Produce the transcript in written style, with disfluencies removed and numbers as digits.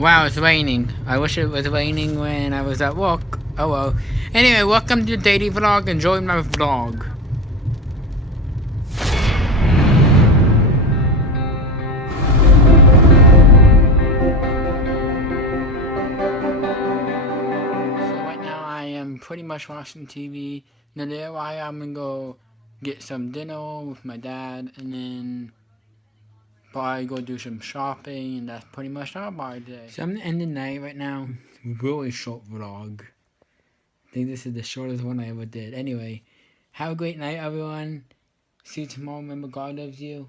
Wow, it's raining. I wish it was raining when I was at work. Oh well. Anyway, welcome to the daily vlog. Enjoy my vlog. So right now I am pretty much watching TV. In a little while I'm gonna go get some dinner with my dad and then probably go do some shopping, and that's pretty much all about today. So I'm gonna end the night right now. Really short vlog. I think this is the shortest one I ever did. Anyway, have a great night, everyone. See you tomorrow. Remember, God loves you.